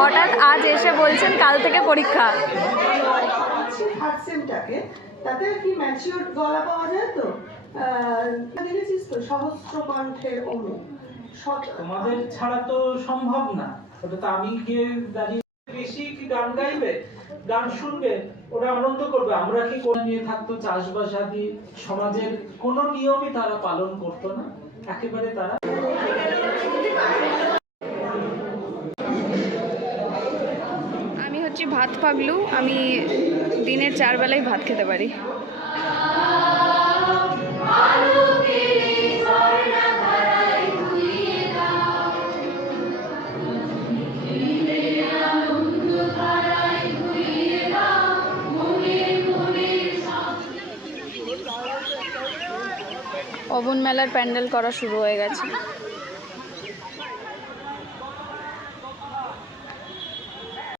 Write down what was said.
হঠাৎ আজ এসে বলছেন কাল থেকে পরীক্ষা। তাতে কি ম্যাচিওর গলা পাওয়া যায় তো? দেখেছিস তো সহস্র কণ্ঠে অনু, তোমাদের ছাড়া তো সম্ভব না। ওটা তো আমি গিয়ে দাঁড়িয়ে বেশি কি গান গাইবে, গান শুনবে, ওরা আনন্দ করবে। আমরা কি কোন নিয়ে থাকতো চাষবাস আদি সমাজের কোনো নিয়মই তারা পালন করতো না, একেবারে তারা। আমি হচ্ছি ভাত পাগলু, আমি দিনের 4 বেলায় ভাত খেতে পারি। অবন মেলার প্যান্ডেল করা শুরু হয়ে গেছে।